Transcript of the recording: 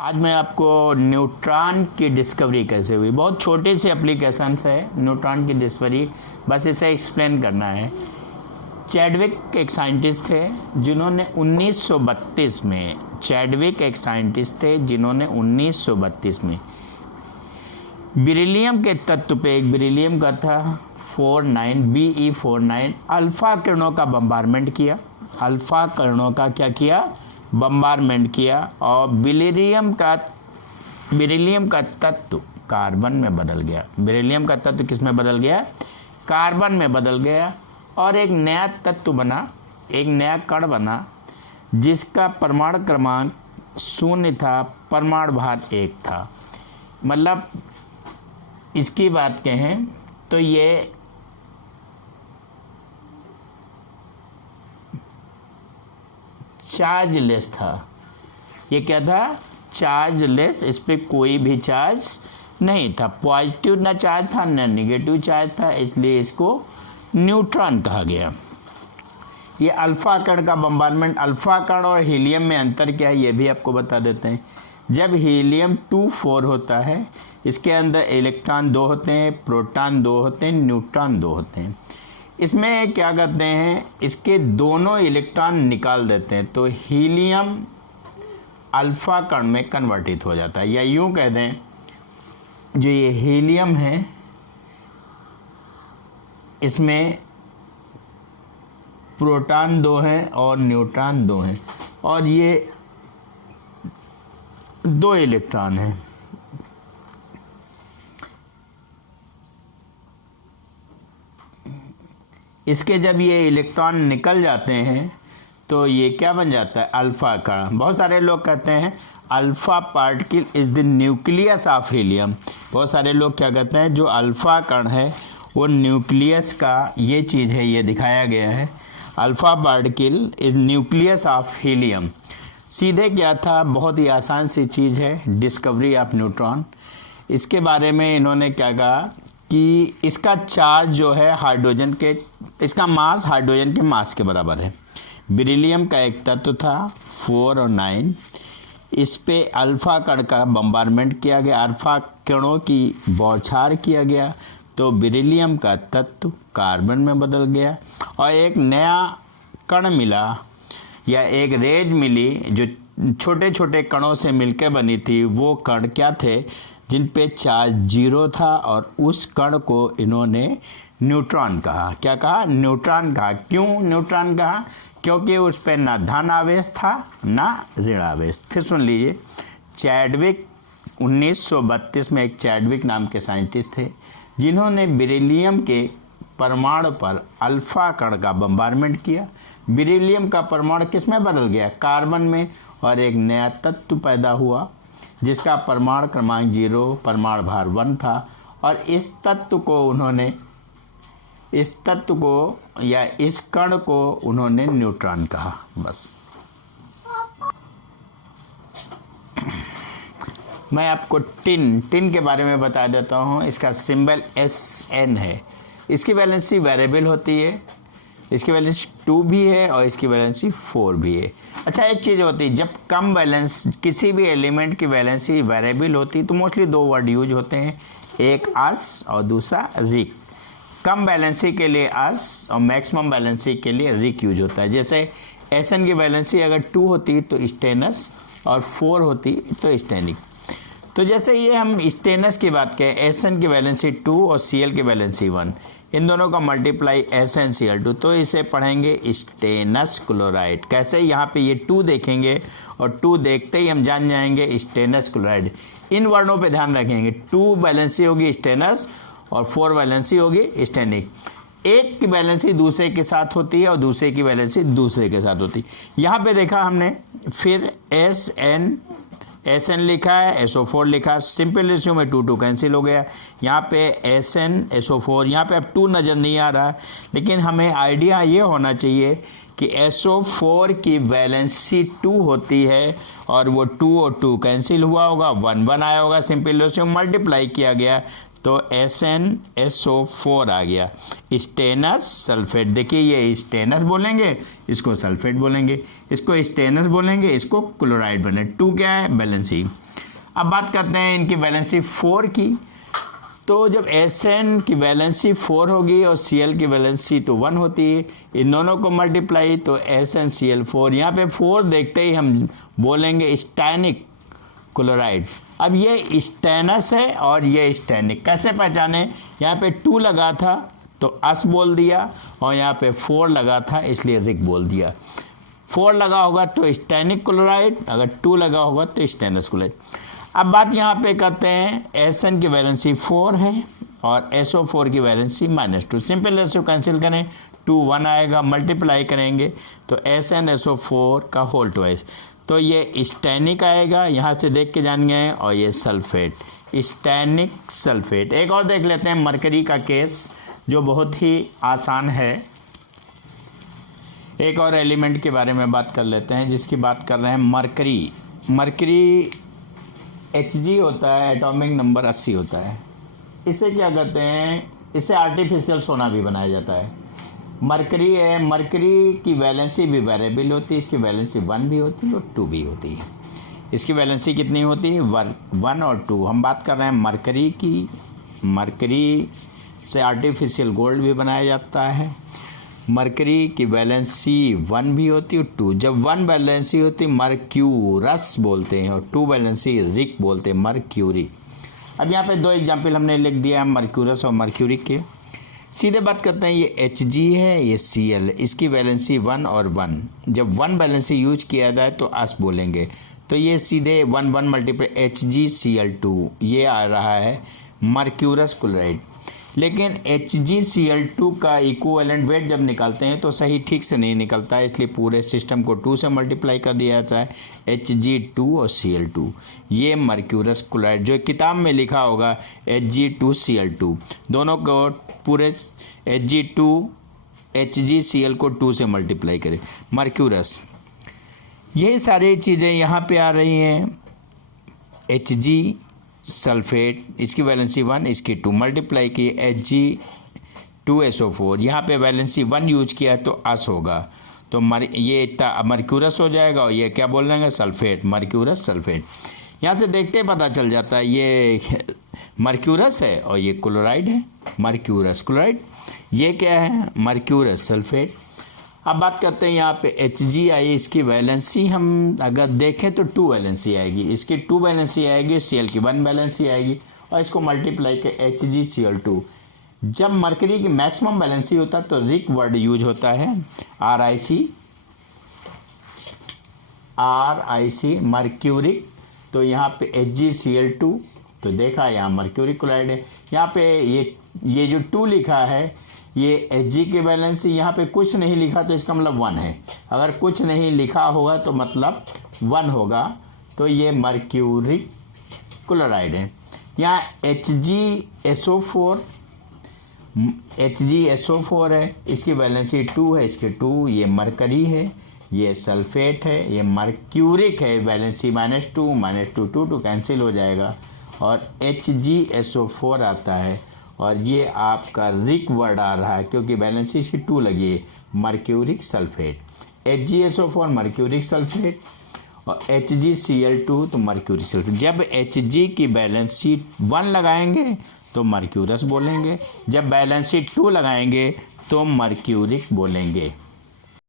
आज मैं आपको न्यूट्रॉन की डिस्कवरी कैसे हुई, बहुत छोटे से एप्लीकेशन है न्यूट्रॉन की डिस्कवरी, बस इसे एक्सप्लेन करना है। चैडविक एक साइंटिस्ट थे जिन्होंने 1932 में बेरिलियम के तत्व पे, एक बेरिलियम का था 49 Be49 अल्फा किरणों का बम्बारमेंट किया। अल्फा किरणों का क्या किया? बम्बारमेंट किया। और बेरिलियम का तत्व कार्बन में बदल गया। बेरिलियम का तत्व किस में बदल गया? कार्बन में बदल गया। और एक नया तत्व बना, एक नया कण बना जिसका परमाणु क्रमांक 0 था, परमाणु भार 1 था। मतलब इसकी बात कहें तो ये चार्जलेस था। ये क्या था? चार्जलेस। इस पे कोई भी चार्ज नहीं था, पॉजिटिव ना चार्ज था ना नेगेटिव चार्ज था, इसलिए इसको न्यूट्रॉन कहा गया। ये अल्फा कण का बम्बारमेंट। अल्फा कण और हीलियम में अंतर क्या है ये भी आपको बता देते हैं। जब हीलियम 2 4 होता है, इसके अंदर इलेक्ट्रॉन 2 होते हैं, प्रोटॉन 2 होते हैं, न्यूट्रॉन 2 होते हैं। इसमें क्या करते हैं, इसके दोनों इलेक्ट्रॉन निकाल देते हैं, तो हीलियम अल्फा कण में कन्वर्टित हो जाता है। या यूं कह दें, जो ये हीलियम है इसमें प्रोटॉन 2 हैं और न्यूट्रॉन 2 हैं, और ये 2 इलेक्ट्रॉन हैं। इसके जब ये इलेक्ट्रॉन निकल जाते हैं तो ये क्या बन जाता है? अल्फा कण। बहुत सारे लोग कहते हैं alpha particle is the nucleus of helium. बहुत सारे लोग क्या कहते हैं, जो अल्फा कण है वो न्यूक्लियस का ये चीज़ है, ये दिखाया गया है। Alpha particle is nucleus of helium. सीधे क्या था, बहुत ही आसान सी चीज़ है, डिस्कवरी ऑफ न्यूट्रॉन। इसके बारे में इन्होंने क्या कहा कि इसका चार्ज जो है हाइड्रोजन के, इसका मास हाइड्रोजन के मास के बराबर है। बेरिलियम का एक तत्व था 4 और 9, इस पे अल्फा कण का बम्बारमेंट किया गया, अल्फा कणों की बौछार किया गया, तो बेरिलियम का तत्व कार्बन में बदल गया और एक नया कण मिला या एक रेज मिली जो छोटे छोटे कणों से मिलकर बनी थी। वो कण क्या थे? जिन पे चार्ज 0 था, और उस कण को इन्होंने न्यूट्रॉन कहा। क्या कहा? न्यूट्रॉन कहा। क्यों न्यूट्रॉन कहा? क्योंकि उस पर ना धन आवेश था ना ऋण आवेश। फिर सुन लीजिए, चैडविक 1932 में एक चैडविक नाम के साइंटिस्ट थे जिन्होंने बेरिलियम के परमाणु पर अल्फा कण का बम्बारमेंट किया। बेरिलियम का परमाणु किस में बदल गया? कार्बन में, और एक नया तत्व पैदा हुआ जिसका परमाणु क्रमांक 0, परमाणु भार 1 था। और इस तत्व को या इस कण को उन्होंने न्यूट्रॉन कहा। बस मैं आपको टिन के बारे में बता देता हूँ। इसका सिंबल SN है। इसकी वैलेंसी वेरिएबल होती है, इसकी वैलेंसी 2 भी है और इसकी वैलेंसी 4 भी है। अच्छा, एक चीज़ होती है, जब कम बैलेंस किसी भी एलिमेंट की वैलेंसी वेरिएबल होती तो मोस्टली 2 वर्ड यूज होते हैं, एक अस और दूसरा रिक। कम बैलेंसी के लिए अस और मैक्सिमम बैलेंसी के लिए रिक यूज होता है। जैसे SN की वैलेंसी अगर 2 होती तो स्टेनस और 4 होती तो स्टेनिक। तो जैसे ये हम स्टेनस की बात करें, SN की वैलेंसी 2 और Cl की वैलेंसी 1, इन दोनों का मल्टीप्लाई SnCl2, तो इसे पढ़ेंगे स्टेनस क्लोराइड। कैसे? यहाँ पे ये 2 देखेंगे और 2 देखते ही हम जान जाएंगे स्टेनस क्लोराइड। इन वर्णों पे ध्यान रखेंगे, 2 वैलेंसी होगी स्टेनस और 4 वैलेंसी होगी स्टेनिक। एक की वैलेंसी दूसरे के साथ होती है और दूसरे की वैलेंसी दूसरे के साथ होती है। यहाँ पे देखा हमने, फिर SN लिखा है, SO4 लिखा है, सिंपल रेशियो में 2 कैंसिल हो गया। यहाँ पे SN SO4, यहाँ पे अब 2 नज़र नहीं आ रहा, लेकिन हमें आइडिया ये होना चाहिए कि SO4 की वैलेंसी 2 होती है और वो 2 और 2 कैंसिल हुआ होगा, 1 1 आया होगा, सिंपल रेशियो मल्टीप्लाई किया गया तो SnSO4 आ गया। स्टेनस सल्फेट, देखिए ये स्टेनस बोलेंगे, इसको सल्फेट बोलेंगे, इसको स्टेनस बोलेंगे, इसको क्लोराइड बोलेंगे। 2 क्या है? बैलेंसी। अब बात करते हैं इनकी वैलेंसी 4 की। तो जब SN की वैलेंसी 4 होगी और Cl की वैलेंसी तो 1 होती है, इन दोनों को मल्टीप्लाई तो SnCl4। यहाँ पे 4 देखते ही हम बोलेंगे स्टैनिक क्लोराइड। अब ये स्टेनस है और ये स्टैनिक, कैसे पहचाने? यहाँ पे 2 लगा था तो अस बोल दिया और यहाँ पे 4 लगा था इसलिए रिक बोल दिया। 4 लगा होगा तो स्टैनिक क्लोराइड, अगर 2 लगा होगा तो स्टेनस क्लोराइड। अब बात यहाँ पे करते हैं SN की वैलेंसी 4 है और SO4 की वैलेंसी -2। सिंपल रेशियो कैंसिल करें 2 1 आएगा, मल्टीप्लाई करेंगे तो SnSO4 का होल ट्वाइस, तो ये स्टैनिक आएगा, यहाँ से देख के जान गए, और ये सल्फेट, स्टैनिक सल्फेट। एक और देख लेते हैं मरकरी का केस जो बहुत ही आसान है। एक और एलिमेंट के बारे में बात कर लेते हैं जिसकी बात कर रहे हैं मरकरी। मरकरी Hg होता है, एटॉमिक नंबर 80 होता है। इसे क्या कहते हैं? इसे आर्टिफिशियल सोना भी बनाया जाता है। मरकरी है, मरकरी की वैलेंसी भी वेरिएबल होती है, इसकी वैलेंसी 1 भी होती है और 2 भी होती है। इसकी वैलेंसी कितनी होती है? 1 और 2। हम बात कर रहे हैं मरकरी की। मरकरी से आर्टिफिशियल गोल्ड भी बनाया जाता है। मरकरी की वैलेंसी 1 भी होती है और 2। जब 1 वैलेंसी होती है मर्क्यूरस बोलते हैं और 2 वैलेंसी रिक बोलते हैं, मर्क्यूरी। अब यहाँ पे 2 एग्जाम्पल हमने लिख दिया है मर्क्यूरस और मर्क्यूरिक के। सीधे बात करते हैं, ये Hg है, ये Cl, इसकी वैलेंसी 1 और 1। जब 1 वैलेंसी यूज किया जाए तो अस बोलेंगे, तो ये सीधे 1 1 मल्टीप्लाई HgCl2, ये आ रहा है मर्क्यूरस क्लोराइड। लेकिन HgCl2 का इक्विवेलेंट वेट जब निकालते हैं तो सही ठीक से नहीं निकलता है, इसलिए पूरे सिस्टम को 2 से मल्टीप्लाई कर दिया जाता है, Hg2 और Cl2। ये मर्क्यूरस क्लोराइड जो किताब में लिखा होगा Hg2Cl2, दोनों को पूरे HgCl को 2 से मल्टीप्लाई करें, मर्क्यूरस। यही सारी चीज़ें यहाँ पे आ रही हैं। Hg सल्फेट, इसकी वैलेंसी 1, इसकी 2, मल्टीप्लाई की Hg2SO4, यहाँ पे वैलेंसी 1 यूज किया है तो अस होगा, तो ये इतना मर्क्यूरस हो जाएगा और ये क्या बोल रहे हैं? Sulphate, mercurous sulphate. यहाँ से देखते ही पता चल जाता है ये मर्क्यूरस है और ये क्लोराइड है, मर्क्यूरस क्लोराइड। ये क्या है? Mercurous sulphate. अब बात करते हैं यहाँ पे Hg आई, इसकी वैलेंसी हम अगर देखें तो 2 वैलेंसी आएगी, इसकी 2 वैलेंसी आएगी, Cl की 1 वैलेंसी आएगी और इसको मल्टीप्लाई के HgCl2। जब मरकरी की मैक्सिमम वैलेंसी होता है तो रिक वर्ड यूज होता है, RIC मर्क्यूरिक। तो यहाँ पे HgCl2, तो देखा यहाँ मर्क्यूरिक क्लोराइड है। यहाँ पे ये जो 2 लिखा है ये Hg की वैलेंसी, यहाँ पे कुछ नहीं लिखा तो इसका मतलब 1 है, अगर कुछ नहीं लिखा होगा तो मतलब 1 होगा, तो ये मर्क्यूरिक क्लोराइड है। यहाँ HgSO4 है, इसकी वैलेंसी 2 है, इसके 2, ये मरकरी है, ये सल्फेट है, ये मर्क्यूरिक है, वैलेंसी -2 2 कैंसिल हो जाएगा और HgSO4 आता है और ये आपका रिक वर्ड आ रहा है क्योंकि वैलेंसी इसकी 2 लगी है, mercuric sulphate. HgSO4 mercuric sulphate और HgCl2 तो मर्क्यूरिक सल्फेट। जब Hg की वैलेंसी 1 लगाएंगे तो मर्क्यूरस बोलेंगे, जब वैलेंसी 2 लगाएंगे तो मर्क्यूरिक बोलेंगे।